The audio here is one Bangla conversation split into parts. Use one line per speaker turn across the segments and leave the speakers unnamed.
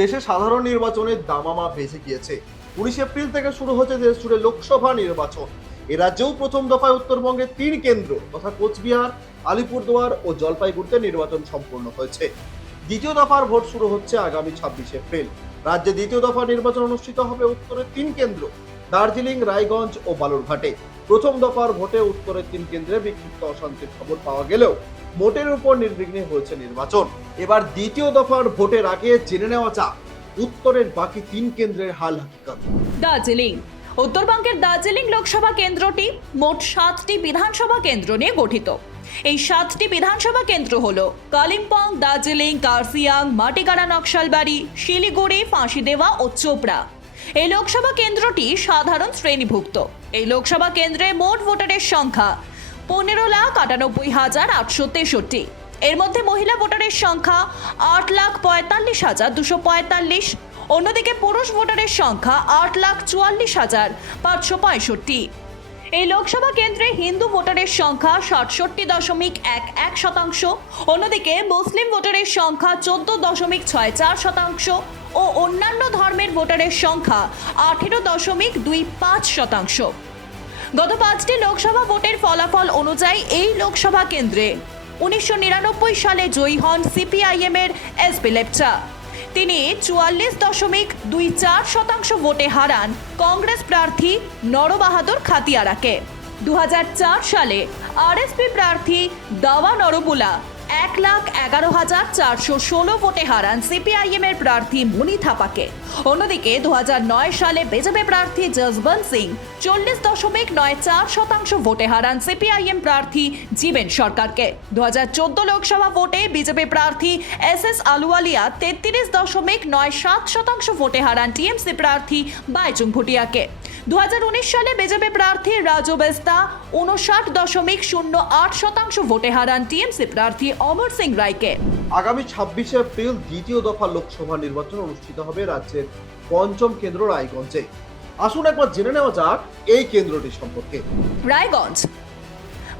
দেশে সাধারণ নির্বাচনের দামামা বেঁধে গিয়েছে উনিশ এপ্রিল থেকে শুরু হচ্ছে দেশ জুড়ে লোকসভা নির্বাচন এ রাজ্যেও প্রথম দফায় উত্তরবঙ্গে তিন কেন্দ্র তথা কোচবিহার আলিপুরদুয়ার ও জলপাইগুড়িতে নির্বাচন সম্পন্ন হয়েছে দ্বিতীয় দফার ভোট শুরু হচ্ছে আগামী ছাব্বিশ এপ্রিল রাজ্যে দ্বিতীয় দফা নির্বাচন অনুষ্ঠিত হবে উত্তরের তিন কেন্দ্র দার্জিলিং রায়গঞ্জ ও বালুরঘাটে প্রথম দফার ভোটে উত্তরের তিন কেন্দ্রে বিক্ষিপ্ত অশান্তির খবর পাওয়া গেলেও ভোটের উপর নির্বিঘ্নে হয়েছে নির্বাচন এবার দ্বিতীয় দফার ভোটের আগে জেনে নেওয়া যাক উত্তরের বাকি তিন কেন্দ্রের হাল হাকিকত
দার্জিলিং উত্তরবঙ্গের দার্জিলিং লোকসভা কেন্দ্রটি মোট সাতটি বিধানসভা কেন্দ্র নিয়ে গঠিত এই সাতটি বিধানসভা কেন্দ্র হল কালিম্পং দার্জিলিং কার্সিয়াং মাটিকাড়া নকশালবাড়ি শিলিগুড়ি ফাঁসিদেওয়া ও চোপড়া এই লোকসভা কেন্দ্রটি সাধারণ শ্রেণীভুক্ত এই লোকসভা কেন্দ্রে মোট ভোটারের সংখ্যা পনেরো লাখ আটানব্বই হাজার আটশো তেষট্টি এর মধ্যে মহিলা ভোটারের সংখ্যা আট লাখ পঁয়তাল্লিশ হাজার দুশো পঁয়তাল্লিশ অন্যদিকে পুরুষ ভোটারের সংখ্যা আট লাখ চুয়াল্লিশ হাজার পাঁচশো পঁয়ষট্টি এই লোকসভা কেন্দ্রে হিন্দু ভোটারের সংখ্যা সাতষট্টি দশমিক এক এক শতাংশ অন্যদিকে মুসলিম ভোটারের সংখ্যা চোদ্দ দশমিক ছয় চার শতাংশ ও অন্যান্য ধর্মের ভোটারের সংখ্যা আঠেরো দশমিক দুই পাঁচ শতাংশ গত পাঁচটি লোকসভা ভোটের ফলাফল অনুযায়ী এই লোকসভা কেন্দ্রে উনিশশো সালে জয়ী হন সিপিআইএম এর এসপি লেপচা তিনি চুয়াল্লিশ দশমিক দুই চার শতাংশ ভোটে হারান কংগ্রেস প্রার্থী নরবাহাদুর খাতিয়ারাকে দু সালে আরএসপি প্রার্থী দাওয়া নরবুলা এক লাখ এগারো হাজার চারশো ষোলো ভোটে হারান সিপিআইএম এর প্রার্থী মনি থাপাকে অন্যদিকে দু নয় সালে বিজেপি প্রার্থী জসবন্ত সিং চল্লিশ দশমিক নয় চার শতাংশ ভোটে হারান সিপিআইএম প্রার্থী জীবেন সরকারকে দু চোদ্দ লোকসভা ভোটে বিজেপি প্রার্থী এস এস আলুয়ালিয়া তেত্রিশ দশমিক নয় সাত শতাংশ ভোটে হারান টিএমসি প্রার্থী বাইচুং ভুটিয়াকে দু সালে বিজেপি প্রার্থী রাজু বেস্তা উনষাট দশমিক শূন্য আট শতাংশ ভোটে হারান টিএমসি প্রার্থী অমর সিং রায়কে
আগামী ছাব্বিশে এপ্রিল দ্বিতীয় দফা লোকসভা নির্বাচন অনুষ্ঠিত হবে রাজ্যের পঞ্চম কেন্দ্র রায়গঞ্জে আসুন একবার জেনে নেওয়া যাক এই কেন্দ্রটি সম্পর্কে
রায়গঞ্জ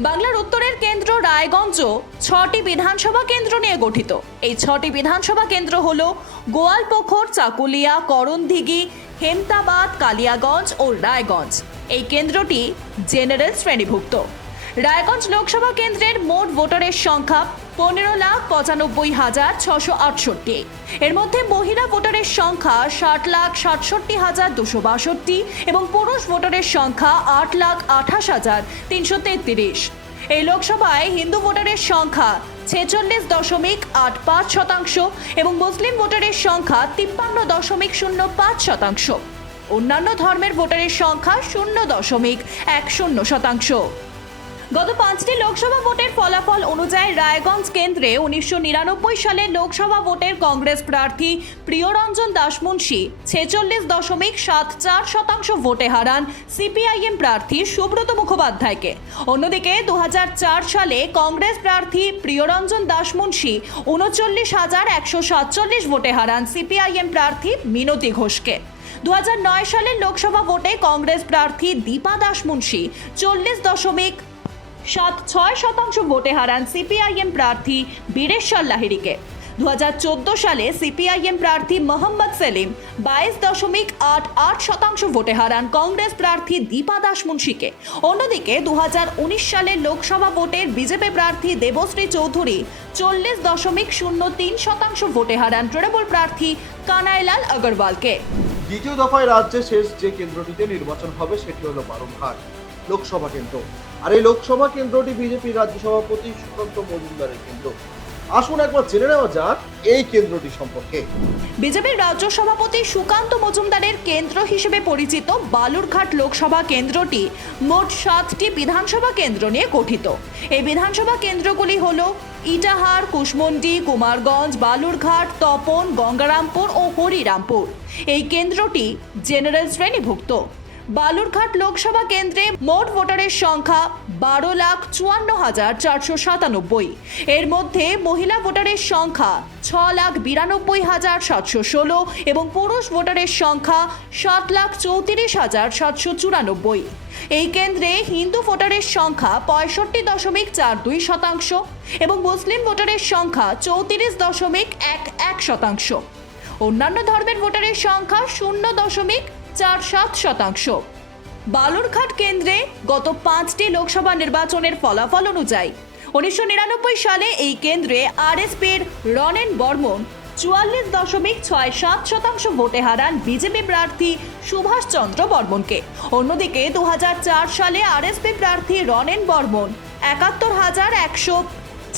বাংলার উত্তরের কেন্দ্র রায়গঞ্জ ছটি বিধানসভা কেন্দ্র নিয়ে গঠিত এই ছটি বিধানসভা কেন্দ্র হল গোয়ালপোখর চাকুলিয়া করণদিঘি হেমতাবাদ কালিয়াগঞ্জ ও রায়গঞ্জ এই কেন্দ্রটি জেনারেল শ্রেণীভুক্ত রায়গঞ্জ লোকসভা কেন্দ্রের মোট ভোটারের সংখ্যা পনেরো লাখ পঁচানব্বই হাজার ছশো আটষট্টি এর মধ্যে মহিলা ভোটারের সংখ্যা ষাট লাখ সাতষট্টি হাজার দুশো বাষট্টি এবং পুরুষ ভোটারের সংখ্যা আট লাখ আঠাশ হাজার তিনশো তেত্রিশ এই লোকসভায় হিন্দু ভোটারের সংখ্যা ছেচল্লিশ দশমিক আট পাঁচ শতাংশ এবং মুসলিম ভোটারের সংখ্যা তিপ্পান্ন দশমিক শূন্য পাঁচ শতাংশ অন্যান্য ধর্মের ভোটারের সংখ্যা শূন্য দশমিক এক শূন্য শতাংশ গত পাঁচটি লোকসভা ভোটের ফলাফল অনুযায়ী রায়গঞ্জ কেন্দ্রে উনিশশো সালে লোকসভা ভোটের কংগ্রেস প্রার্থী প্রিয়রঞ্জন দাশমুন্সি ছেচল্লিশ দশমিক সাত চার শতাংশ ভোটে হারান সিপিআইএম প্রার্থী সুব্রত মুখোপাধ্যায়কে অন্যদিকে দু সালে কংগ্রেস প্রার্থী প্রিয়রঞ্জন দাশমুন্সি উনচল্লিশ হাজার একশো সাতচল্লিশ ভোটে হারান সিপিআইএম প্রার্থী মিনতি ঘোষকে দু সালের লোকসভা ভোটে কংগ্রেস প্রার্থী দীপা দাসমুন্সী চল্লিশ দশমিক সাত ছয় শতাংশ ভোটে হারান সিপিআইএম প্রার্থী বীরেশ্বর লাহিড়িকে দু সালে সিপিআইএম প্রার্থী মোহাম্মদ সেলিম বাইশ দশমিক আট আট শতাংশ ভোটে হারান কংগ্রেস প্রার্থী দীপা দাস মুন্সিকে অন্যদিকে দু সালে লোকসভা ভোটের বিজেপি প্রার্থী দেবশ্রী চৌধুরী চল্লিশ দশমিক শূন্য তিন শতাংশ ভোটে হারান তৃণমূল প্রার্থী কানাইলাল আগরওয়ালকে
দ্বিতীয় দফায় রাজ্যে শেষ যে কেন্দ্রটিতে নির্বাচন হবে সেটি হল বারমঘাট লোকসভা কেন্দ্র আর এই লোকসভা কেন্দ্রটি বিজেপির রাজ্য সভাপতি সুকান্ত মজুমদারের কেন্দ্র আসুন একবার জেনে নেওয়া যাক এই কেন্দ্রটি সম্পর্কে
বিজেপির রাজ্য সভাপতি সুকান্ত মজুমদারের কেন্দ্র হিসেবে পরিচিত বালুরঘাট লোকসভা কেন্দ্রটি মোট সাতটি বিধানসভা কেন্দ্র নিয়ে গঠিত এই বিধানসভা কেন্দ্রগুলি হল ইটাহার কুশমন্ডি কুমারগঞ্জ বালুরঘাট তপন গঙ্গারামপুর ও হরিরামপুর এই কেন্দ্রটি জেনারেল শ্রেণীভুক্ত বালুরঘাট লোকসভা কেন্দ্রে মোট ভোটারের সংখ্যা বারো লাখ চুয়ান্ন হাজার চারশো সাতানব্বই এর মধ্যে মহিলা ভোটারের সংখ্যা ছ লাখ বিরানব্বই হাজার সাতশো ষোলো এবং পুরুষ ভোটারের সংখ্যা সাত লাখ চৌত্রিশ হাজার সাতশো চুরানব্বই এই কেন্দ্রে হিন্দু ভোটারের সংখ্যা পঁয়ষট্টি দশমিক চার দুই শতাংশ এবং মুসলিম ভোটারের সংখ্যা চৌত্রিশ দশমিক এক এক শতাংশ অন্যান্য ধর্মের ভোটারের সংখ্যা শূন্য দশমিক চার সাত শতাংশ বালুরঘাট কেন্দ্রে গত পাঁচটি লোকসভা নির্বাচনের ফলাফল অনুযায়ী উনিশশো নিরানব্বই সালে এই কেন্দ্রে পির রনেন বর্মন চুয়াল্লিশ দশমিক ছয় সাত শতাংশ ভোটে হারান বিজেপি প্রার্থী সুভাষচন্দ্র বর্মনকে অন্যদিকে দু সালে আরএসপি প্রার্থী রনেন বর্মন একাত্তর হাজার একশো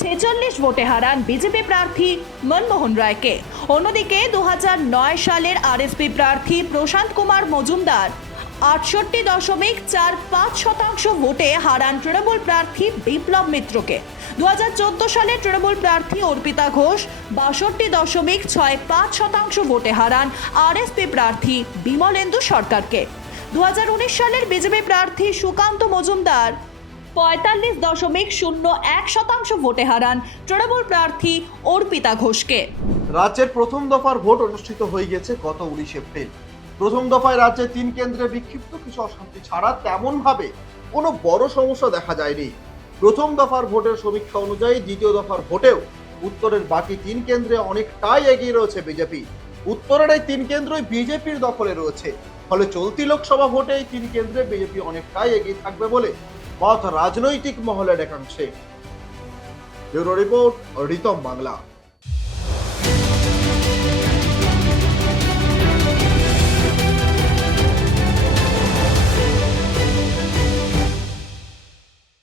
ছেচল্লিশ ভোটে হারান বিজেপি প্রার্থী মনমোহন রায়কে অন্যদিকে দু সালের আরএসপি প্রার্থী প্রশান্ত কুমার মজুমদার আটষট্টি দশমিক চার পাঁচ শতাংশ ভোটে হারান তৃণমূল প্রার্থী বিপ্লব মিত্রকে দু হাজার সালে তৃণমূল প্রার্থী অর্পিতা ঘোষ বাষট্টি দশমিক ছয় পাঁচ শতাংশ ভোটে হারান আরএসপি প্রার্থী বিমলেন্দু সরকারকে দু সালের বিজেপি প্রার্থী সুকান্ত মজুমদার পঁয়তাল্লিশ দশমিক শূন্য এক শতাংশ ভোটে হারান তৃণমূল প্রার্থী অর্পিতা ঘোষকে
রাজ্যের প্রথম দফার ভোট অনুষ্ঠিত হয়ে গেছে গত উনিশ এপ্রিল প্রথম দফায় রাজ্যে তিন কেন্দ্রে বিক্ষিপ্ত কিছু অশান্তি ছাড়া তেমনভাবে কোনো বড় সমস্যা দেখা যায়নি প্রথম দফার ভোটের সমীক্ষা অনুযায়ী দ্বিতীয় দফার ভোটেও উত্তরের বাকি তিন কেন্দ্রে অনেকটাই এগিয়ে রয়েছে বিজেপি উত্তরের এই তিন কেন্দ্রই বিজেপির দখলে রয়েছে ফলে চলতি লোকসভা ভোটে এই তিন কেন্দ্রে বিজেপি অনেকটাই এগিয়ে থাকবে বলে পথ রাজনৈতিক মহলের একাংশে ব্যুরো রিপোর্ট রিতম বাংলা